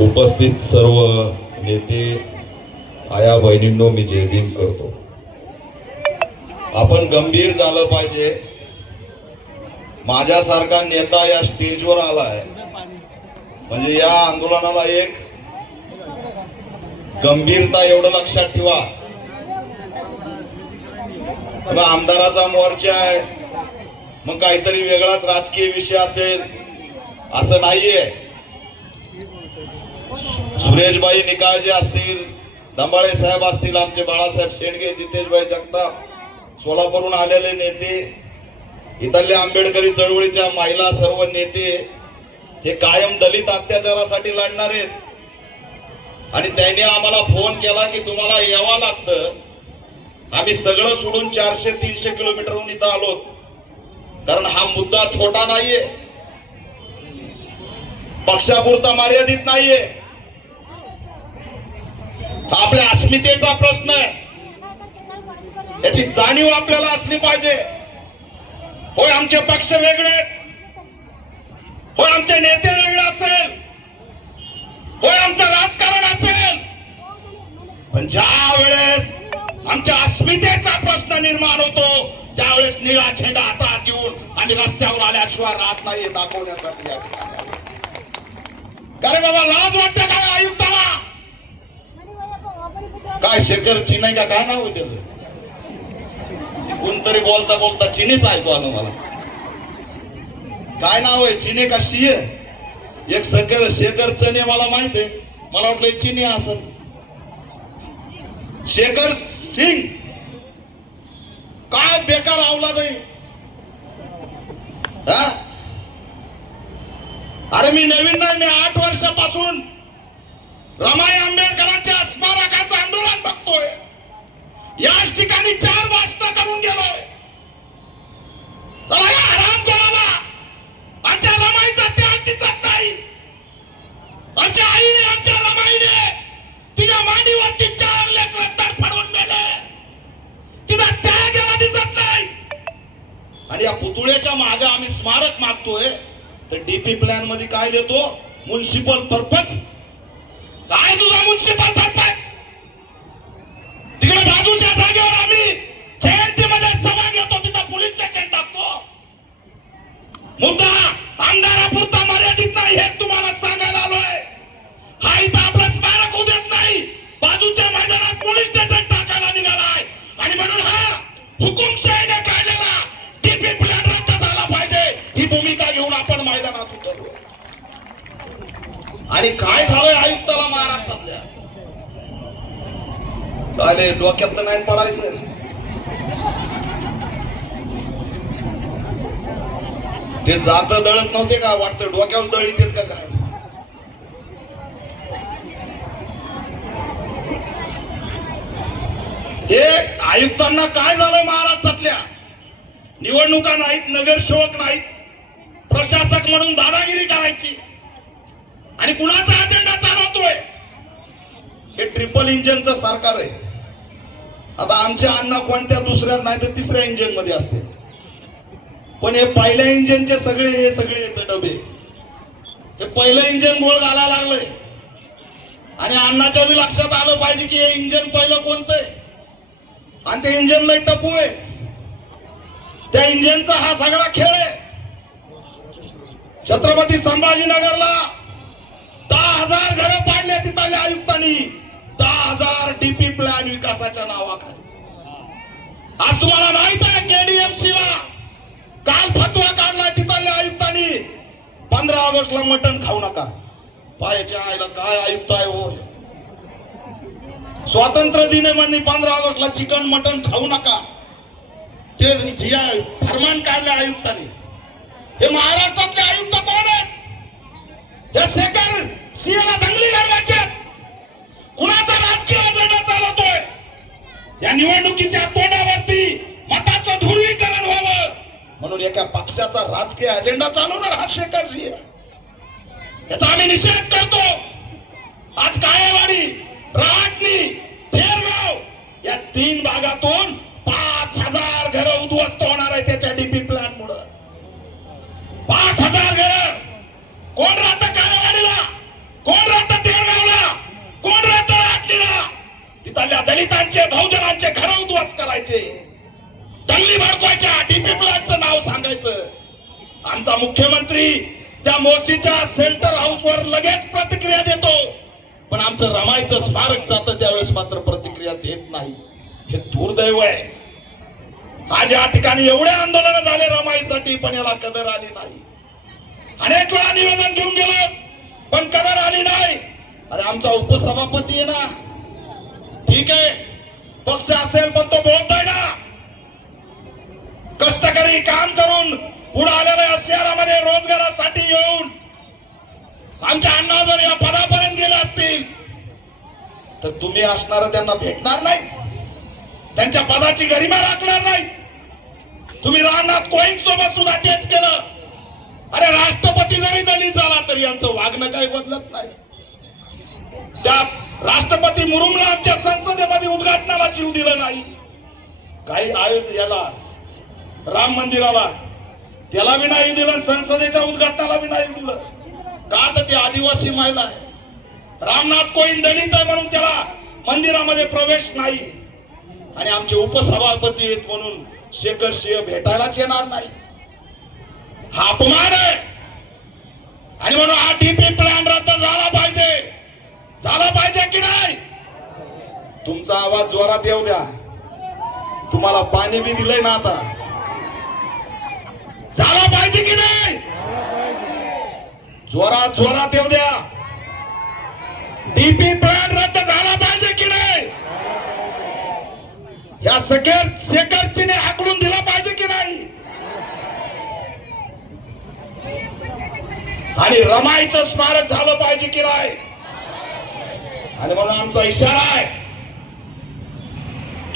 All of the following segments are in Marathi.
उपस्थित सर्व नेते आया बहिणींनो मी जयभीम करतो. आपण गंभीर झालं पाहिजे. माझ्यासारखा नेता या स्टेजवर आलाय. म्हणजे या आंदोलनाला एक गंभीरता एवढं लक्षात ठेवा. आमदाराचा मोर्चा आहे. मग काहीतरी वेगळाच राजकीय विषय असेल. असं नाहीये. सुरेशबाई निकाळजे असतील दंबाळे साहेब असतील आमचे बाळासाहेब शेंडगे जितेशभाई जगताप सोलापूरहून आलेले नेते इथल्या आंबेडकरी चळवळीच्या महिला सर्व नेते हे कायम दलित अत्याचारासाठी लढणार आहेत. आणि त्यांनी आम्हाला फोन केला की तुम्हाला यावं लागतं. आम्ही सगळं सोडून चारशे तीनशे किलोमीटरहून इथं आलो. कारण हा मुद्दा छोटा नाहीये. पक्षापुरता मर्यादित नाहीये. हा आपल्या अस्मितेचा प्रश्न आहे. याची जाणीव आपल्याला असली पाहिजे. होय आमचे पक्ष वेगळे होय आमचे नेते वेगळे असेल. होय आमचं राजकारण असेल. पण ज्या वेळेस आमच्या अस्मितेचा प्रश्न निर्माण होतो त्यावेळेस निळा छेडा हातात घेऊन आम्ही रस्त्यावर आल्याशिवाय राहत नाहीये दाखवण्यासाठी. अरे बाबा लाज वाटते काय आयुक्ताला? काय शेखर चिनाई का? काय नाव त्याच? त्याचं कोणतरी बोलता बोलता चिनीच ऐकू आलं मला. काय नाव आहे? चिने का? शिये एक शेखर शेखर चने मला माहीत आहे. मला वाटलं चिनी असन शेखर सिंग. काय बेकार आवला नाही अरे मी नवीन नाही मी आठ वर्षापासून रमाई आंबे स्मारकाचं बघतोय. याच ठिकाणी चार भाषण करून गेलोय. चला या आराम कोणाला आमच्या रमाईचा त्याग दिसत नाही. आमच्या आईने आमच्या रमाईने तिच्या मांडीवरती चार लेकर तर तडफडून नेले. तिचा त्याग याला दिसत नाही. आणि या पुतुळ्याच्या मागे आम्ही स्मारक मागतोय. तर डीपी प्लॅनमध्ये काय लिहितो? म्युन्सिपल पर्पज काय तुझा म्युन्सिपल पर्पज तिकडे बाजूच्या जागेवर आम्ही जयंतीमध्ये सभा घेतो तिथं पोलीसच्या चेन टाकतो. मुद्दा आमदारापुरता मर्यादित नाही हे तुम्हाला सांगायला आलोय. हा इथं आपलं स्मारक होऊ देत नाही. बाजूच्या मैदानात पोलीसच्या स्टेशन टाकायला निघालाय. आणि म्हणून हा हुकुमशाहीने काढलेला डीपी प्लॅन रद्द झाला पाहिजे. ही भूमिका घेऊन आपण मैदानात उतरलो. आणि काय झालं आयुक्ताला महाराष्ट्रातल्या अरे डोक्यात तर नाही पडायचं. ते जात दळत नव्हते का? वाटतं डोक्यावर दळ येत का काय? हे आयुक्तांना काय झालंय महाराष्ट्रातल्या? निवडणुका नाहीत नगरसेवक नाहीत प्रशासक म्हणून दादागिरी करायची. आणि कुणाचा अजेंडा चालवतोय? हे ट्रिपल इंजिनचं सरकार आहे. आता आमचे अण्णा कोणत्या दुसऱ्या नाही तर तिसऱ्या इंजिनमध्ये असते पण हे पहिल्या इंजिनचे सगळे हे सगळे येत डबे. हे पहिलं इंजिन गोळ घालायला लागलंय. आणि अण्णाच्या बी लक्षात आलं पाहिजे की हे इंजिन पहिलं कोणतं आहे आणि ते इंजिन लय टपू आहे. त्या इंजिनचा हा सगळा खेळ आहे. छत्रपती संभाजीनगरला दहा हजार घरं पाडले तिथं विकासाच्या नावाखाली. आज तुम्हाला माहीत आहे केडीएमसी ला काल फतवा काढलाय तिथल्या आयुक्तांनी. पंधरा ऑगस्टला मटण खाऊ नका. पायाच्या आईला काय आयुक्त आहे हो स्वातंत्र्य दिनामध्ये पंधरा ऑगस्टला चिकन मटण खाऊ नका. ते जिया फरमान काढले आयुक्तांनी. हे महाराष्ट्रातले आयुक्त कोण आहेत? हे शेखर सिंहला दंगली घालवायचे कुणाचा राजकीय अजेंडा चालत या निवडणुकीच्या तोंडावरती मताचं ध्रुवीकरण व्हावं. म्हणून एका पक्षाचा राजकीय अजेंडा चालवणार हा शेखरजी. याचा आम्ही निषेध करतो. आज काळेवाडी रहाटणी थेरगाव या तीन भागातून पाच हजार घरं उद्ध्वस्त होणार आहे त्याच्या डीपी प्लॅन मुळे. पाच हजार घर करायचे. दल्ली भडकवायच्या डीपी प्लॅनचं नाव सांगायचं. आमचा मुख्यमंत्री त्या मोशीच्या सेंटर हाऊसवर लगेच प्रतिक्रिया देतो. पण आमचं रमायचं स्मारक जातं त्यावेळेस मात्र प्रतिक्रिया देत नाही. हे दुर्दैव आहे. आज या ठिकाणी एवढे आंदोलन झाले रमाईसाठी पण याला कदर आली नाही. अनेक वेळा निवेदन घेऊन गेलो पण कदर आली नाही. अरे आमचा उपसभापती आहे ना. ठीक आहे. पक्ष असेल पण तो बोलतोय ना. कष्टकरी काम करून पुढे आलेल्या या शहरामध्ये रोजगारासाठी येऊन आमच्या अण्णा जर या पदापर्यंत गेले असतील तर तुम्ही असणार त्यांना भेटणार नाहीत. त्यांच्या पदाची गरिमा राखणार नाहीत. तुम्ही रामनाथ कोविंद सोबत सुद्धा तेच केलं. अरे राष्ट्रपती जरी दलित झाला तरी यांचं वागणं काही बदलत नाही. त्या राष्ट्रपती मुरुमला आमच्या संसदेमध्ये उद्घाटनाला जीव दिलं नाही. काही आयोग याला राम मंदिराला त्याला बी नाही दिलं संसदेच्या उद्घाटनाला बी नाही दिलं. का तर ते आदिवासी महिला आहे. रामनाथ कोविंद दलित आहे म्हणून त्याला मंदिरामध्ये प्रवेश नाही. आणि आमचे उपसभापती आहेत म्हणून शेखर सिंह भेटायलाच येणार नाही. हा अपमान आहे. तुमचा आवाज जोरात येऊ द्या. तुम्हाला पाणी बी दिलंय ना आता. झाला पाहिजे की नाही? जोरात जोरात येऊ द्या. डीपी प्लॅन रद्द झाला पाहिजे की नाही? या सकेर शेखरचीने हाकलून दिला पाहिजे की नाही? आणि रमाईचं स्मारक झालं पाहिजे की नाही? आणि म्हणून आमचा इशारा आहे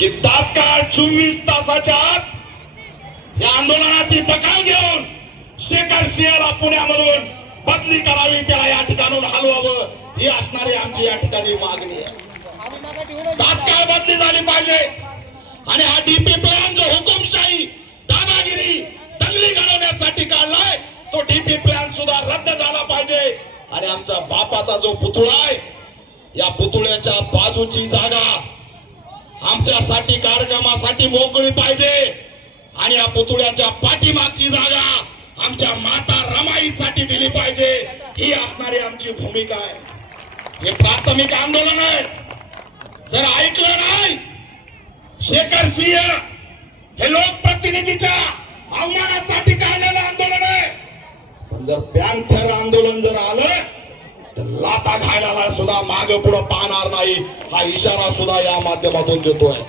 की तात्काळ चोवीस तासाच्या आत या आंदोलनाची दखल घेऊन शेखर सिंहला पुण्यामधून बदली करावी त्याला या ठिकाणून हलवावं ही असणारी आमची या ठिकाणी मागणी आहे. तात्काळ बदली झाली पाहिजे. आणि हा डीपी प्लॅन जो हुकुमशाही दादागिरी दंगली घडवण्यासाठी काढलाय तो डीपी प्लॅन सुद्धा रद्द झाला पाहिजे. आणि आमच्या बापाचा जो पुतळा आहे या पुतळ्याच्या बाजूची जागा आमच्यासाठी कार्यक्रमासाठी मोकळी पाहिजे. आणि या पुतळ्याच्या पाठीमागची जागा आमच्या माता रमाईसाठी दिली पाहिजे. ही असणारी आमची भूमिका आहे. हे प्राथमिक आंदोलन आहे. जर ऐकलं नाही शेखर सिंह हे लोकप्रतिनिधीच्या अवमानासाठी काढलेलं आंदोलन आहे. पण जर पॅन्थर आंदोलन जर आलं लाता घायला सुद्धा मागे पुढे पाहणार नाही. हा इशारा सुद्धा या माध्यमातून देतोय.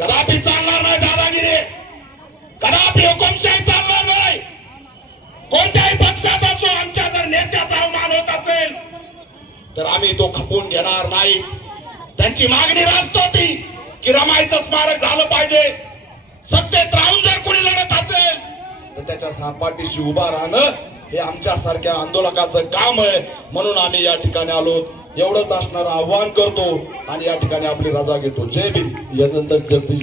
कदापि चालणार नाही दादागिरी. कदापि हुकुमशाही चालणार नाही. कोणत्याही पक्षात असो आमच्या जर नेत्याचा अवमान होत असेल तर आम्ही तो खपून घेणार नाही. त्यांची मागणी रास्त होती की रमाईचं स्मारक झालं पाहिजे. सत्तेत राहून जर कोणी लढत असेल तर त्याच्या सापाटीशी उभा राहणं हे आमच्यासारख्या आंदोलकाचं काम आहे. म्हणून आम्ही या ठिकाणी आलो. एवढंच असणारं आव्हान करतो आणि या ठिकाणी आपली रजा घेतो. जय बिन यानंतर जगदीश